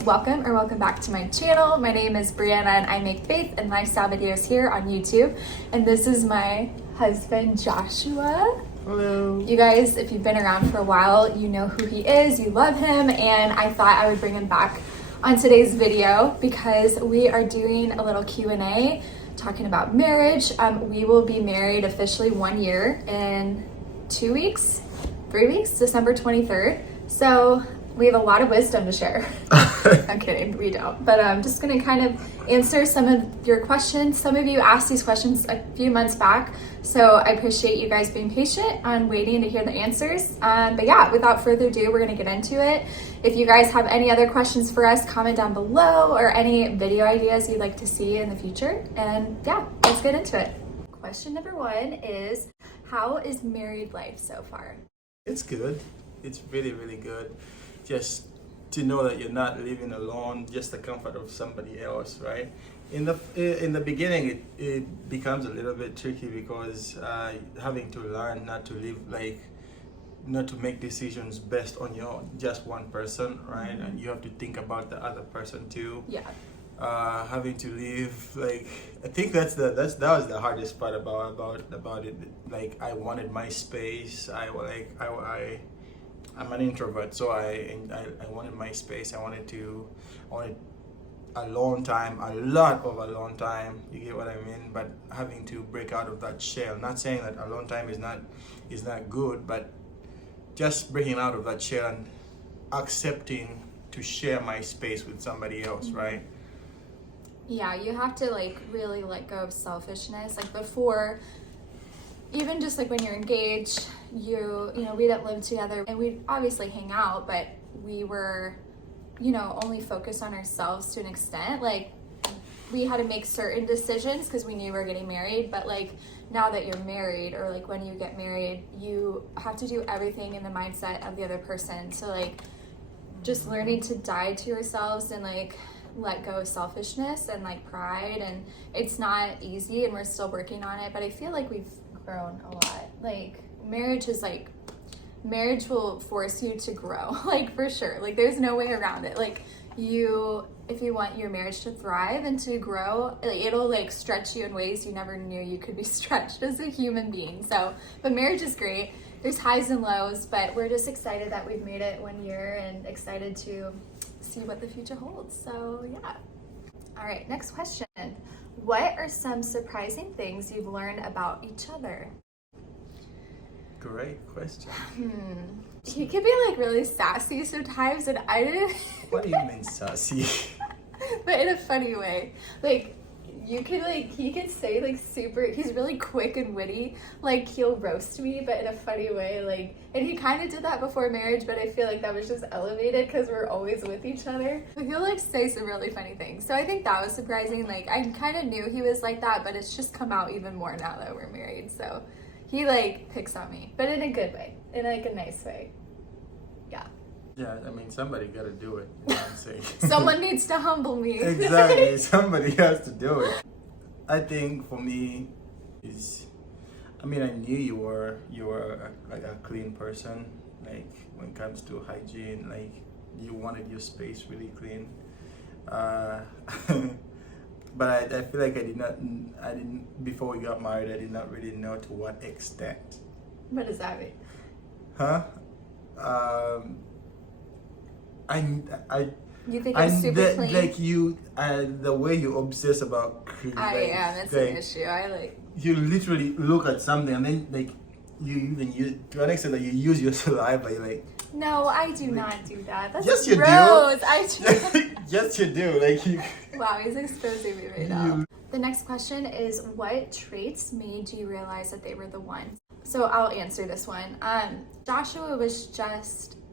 guys, welcome back to my channel. My name is Brianna and I make faith and lifestyle videos here on YouTube. And this is my husband, Joshua. Hello. You guys, if you've been around for a while, you know who he is, you love him, and I thought I would bring him back on today's video because we are doing a little Q&A talking about marriage. We will be married officially 1 year in 2 weeks, 3 weeks, December 23rd. So we have a lot of wisdom to share. I'm kidding, we don't. But I'm just gonna kind of answer some of your questions. Some of you asked these questions a few months back, so I appreciate you guys being patient on waiting to hear the answers. But yeah, without further ado, we're gonna get into it. If you guys have any other questions for us, comment down below, or any video ideas you'd like to see in the future. And yeah, let's get into it. Question number 1 is, how is married life so far? It's good. It's really, really good. Just to know that you're not living alone, just the comfort of somebody else, right? In the beginning, it becomes a little bit tricky because having to learn not to live not to make decisions based on just one person, right? And you have to think about the other person too. Yeah. Having to live I think that was the hardest part about it. Like, I wanted my space. I'm an introvert, so I wanted my space. I wanted alone time, a lot of alone time. You get what I mean? But having to break out of that shell. Not saying that alone time is not good, but just breaking out of that shell and accepting to share my space with somebody else, right? Yeah, you have to really let go of selfishness. Before, even just when you're engaged, you know, we didn't live together and we'd obviously hang out, but we were, only focused on ourselves to an extent. We had to make certain decisions because we knew we were getting married, but now that you're married, or when you get married, you have to do everything in the mindset of the other person. So just learning to die to yourselves and let go of selfishness and pride, and it's not easy and we're still working on it, but I feel we've grown a lot. Marriage will force you to grow, for sure. There's no way around it. If you want your marriage to thrive and to grow, it'll stretch you in ways you never knew you could be stretched as a human being. But marriage is great. There's highs and lows, but we're just excited that we've made it 1 year and excited to see what the future holds. So yeah. All right, next question. What are some surprising things you've learned about each other? Great question. He could be really sassy sometimes, and I didn't. What do you mean sassy? But in a funny way. You could he could say super, he's really quick and witty. He'll roast me, but in a funny way. And he kind of did that before marriage, but I feel that was just elevated because we're always with each other. He'll say some really funny things. So I think that was surprising. I kind of knew he was like that, but it's just come out even more now that we're married. So he picks on me, but in a good way, in a nice way. Yeah. Yeah, I mean, somebody got to do it. You know what I'm saying? Someone needs to humble me. Exactly. Somebody has to do it. I think for me I knew you were a clean person. When it comes to hygiene, you wanted your space really clean. But I feel I didn't, before we got married, I did not really know to what extent. What does that mean? Huh? You think I'm super clean? The way you obsess about clean. I am. It's an issue. You literally look at something and then you even use, to an extent that you use your saliva. You're no, I do not do that. That's yes, you gross. do. I do. Yes, you do. Wow, he's exposing me right now. The next question is, what traits made you realize that they were the one? So I'll answer this one. Joshua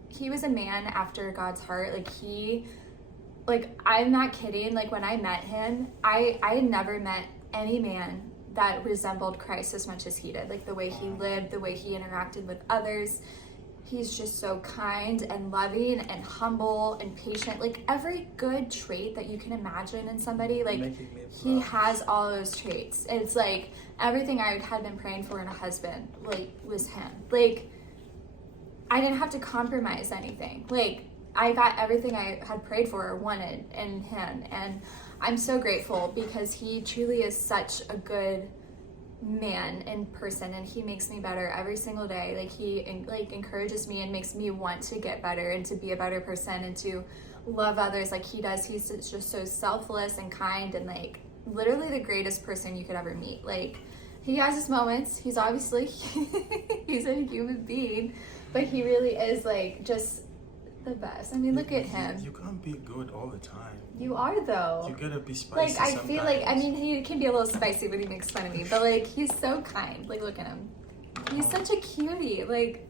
he was a man after God's heart. I'm not kidding. When I met him, I had never met any man that resembled Christ as much as he did. The way he lived, the way he interacted with others. He's just so kind and loving and humble and patient. Every good trait that you can imagine in somebody, he has all those traits. And it's everything I had been praying for in a husband, was him. I didn't have to compromise anything. I got everything I had prayed for or wanted in him. And I'm so grateful because he truly is such a good man in person, and he makes me better every single day. Like he encourages me and makes me want to get better and to be a better person and to love others like he does. He's just so selfless and kind and like literally the greatest person you could ever meet. Like he has his moments. He's obviously he's a human being, but he really is like just the best. I mean, look at him. You can't be good all the time. You are though. You gotta be spicy. Like I feel like, I mean, he can be a little spicy when he makes fun of me, but like he's so kind. Like look at him. He's such a cutie. Like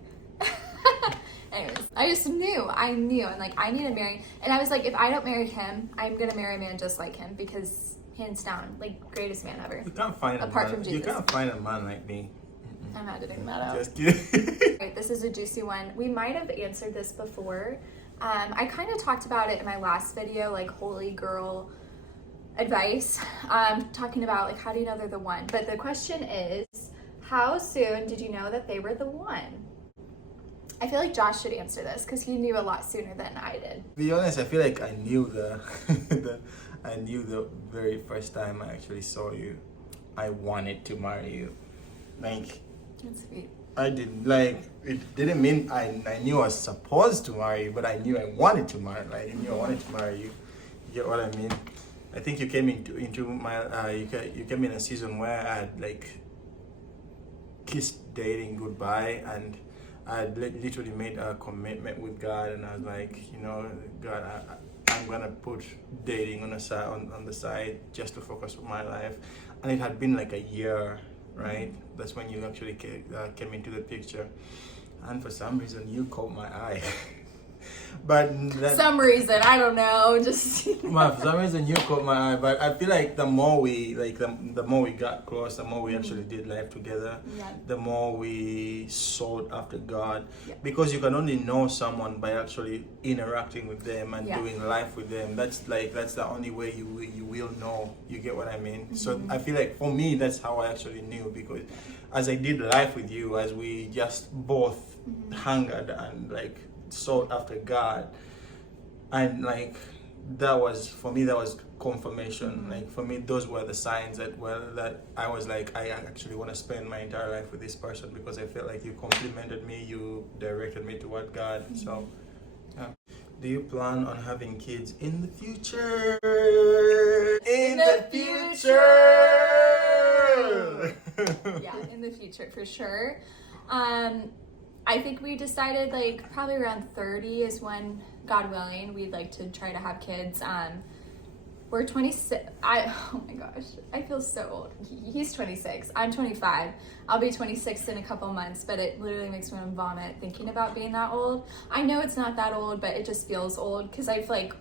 anyways, I knew and like I need to marry, and I was like, if I don't marry him, I'm gonna marry a man just like him because hands down, like greatest man ever. You can't find apart from Jesus. You can't find a man like me. I'm editing that out. Just kidding. Right, this is a juicy one. We might have answered this before. I kind of talked about it in my last video, like holy girl advice, talking about like how do you know they're the one. But the question is, how soon did you know that they were the one? I feel like Josh should answer this because he knew a lot sooner than I did. To be honest, I feel like I knew I knew the very first time I actually saw you, I wanted to marry you. Like, that's sweet. I didn't like it. Didn't mean I knew I was supposed to marry you, but I knew I wanted to marry. Like, I knew I wanted to marry you. You get what I mean? I think you came into my you came in a season where I had like kissed dating goodbye, and I had literally made a commitment with God, and I was like, you know, God, I'm gonna put dating on the side just to focus on my life, and it had been like a year. Right? That's when you actually came into the picture, and for some reason you caught my eye. But some reason, I don't know, just for some reason you caught my eye. But I feel like the more we the more we got close, the more we actually did life together, the more we sought after God. Because you can only know someone by actually interacting with them and doing life with them. That's the only way you will know. You get what I mean? So I feel like for me that's how I actually knew, because as I did life with you, as we just both hungered and like sought after God, and like that was confirmation. Like for me, those were the signs that I was like, I actually want to spend my entire life with this person, because I felt like you complimented me, you directed me toward God. So yeah. Do you plan on having kids in the future? In the future. Yeah, in the future for sure. I think we decided like probably around 30 is when, God willing, we'd like to try to have kids. We're 26. Oh my gosh, I feel so old. He's 26. I'm 25. I'll be 26 in a couple months, but it literally makes me want to vomit thinking about being that old. I know it's not that old, but it just feels old because I feel like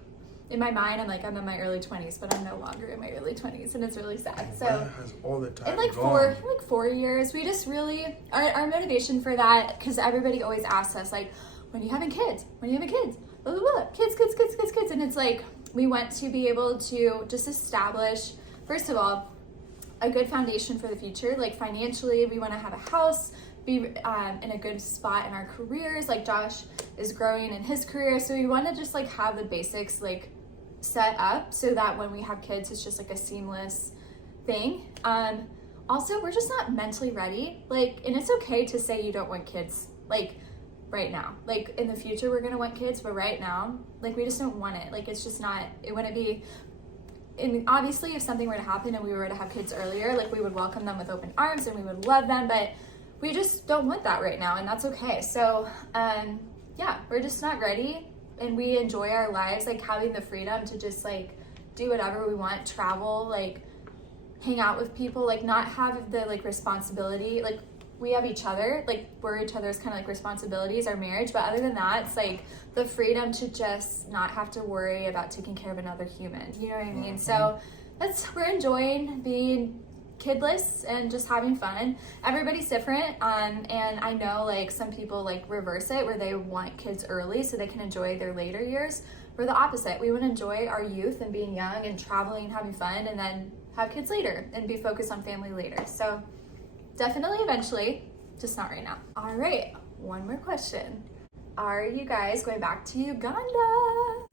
in my mind I'm like I'm in my early 20s, but I'm no longer in my early 20s, and it's really sad. So has all the time in like 4 years, we just really our motivation for that, because everybody always asks us like, when are you having kids? When are you having kids? Blah, blah, blah. Kids, and it's like we want to be able to just establish, first of all, a good foundation for the future. Like financially, we want to have a house, be in a good spot in our careers. Like Josh is growing in his career, so we want to just like have the basics like set up so that when we have kids, it's just like a seamless thing. Also, we're just not mentally ready. Like, and it's okay to say you don't want kids. Like right now, like in the future we're gonna want kids, but right now, like we just don't want it. Like it's just not, it wouldn't be. And obviously if something were to happen and we were to have kids earlier, like we would welcome them with open arms and we would love them, but we just don't want that right now, and that's okay. So yeah, we're just not ready, and we enjoy our lives, like having the freedom to just like do whatever we want, travel, like hang out with people, like not have the like responsibility. Like we have each other, like we're each other's kind of like responsibilities, our marriage, but other than that, it's like the freedom to just not have to worry about taking care of another human, you know what I mean? So we're enjoying being kidless and just having fun. Everybody's different, and I know like some people like reverse it where they want kids early so they can enjoy their later years. We're the opposite. We want to enjoy our youth and being young and traveling and having fun, and then have kids later and be focused on family later. So definitely eventually, just not right now. All right, one more question. are you guys going back to Uganda?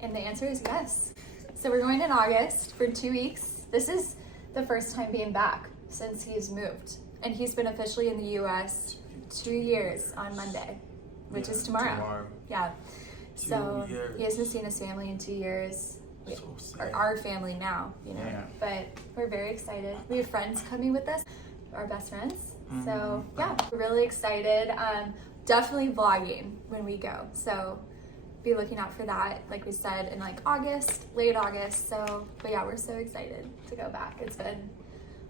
And the answer is yes. So we're going in August for 2 weeks. This is the first time being back since he's moved. And he's been officially in the US 2 years on Monday, which is tomorrow. Yeah. So he hasn't seen his family in 2 years. Our family now, you know. Yeah. But we're very excited. We have friends coming with us, our best friends. So yeah, we're really excited. Definitely vlogging when we go. So be looking out for that, like we said, in like August, late August. So, but yeah, we're so excited to go back. It's been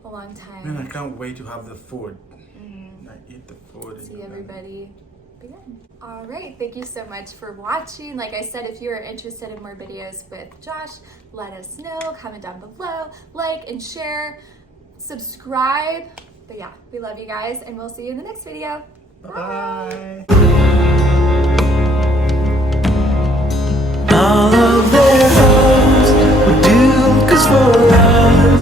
a long time. Man, I can't wait to have the food. I eat the food. See everybody. But yeah. All right, thank you so much for watching. Like I said, if you are interested in more videos with Josh, let us know. Comment down below, like and share, subscribe. But yeah, we love you guys, and we'll see you in the next video. Bye.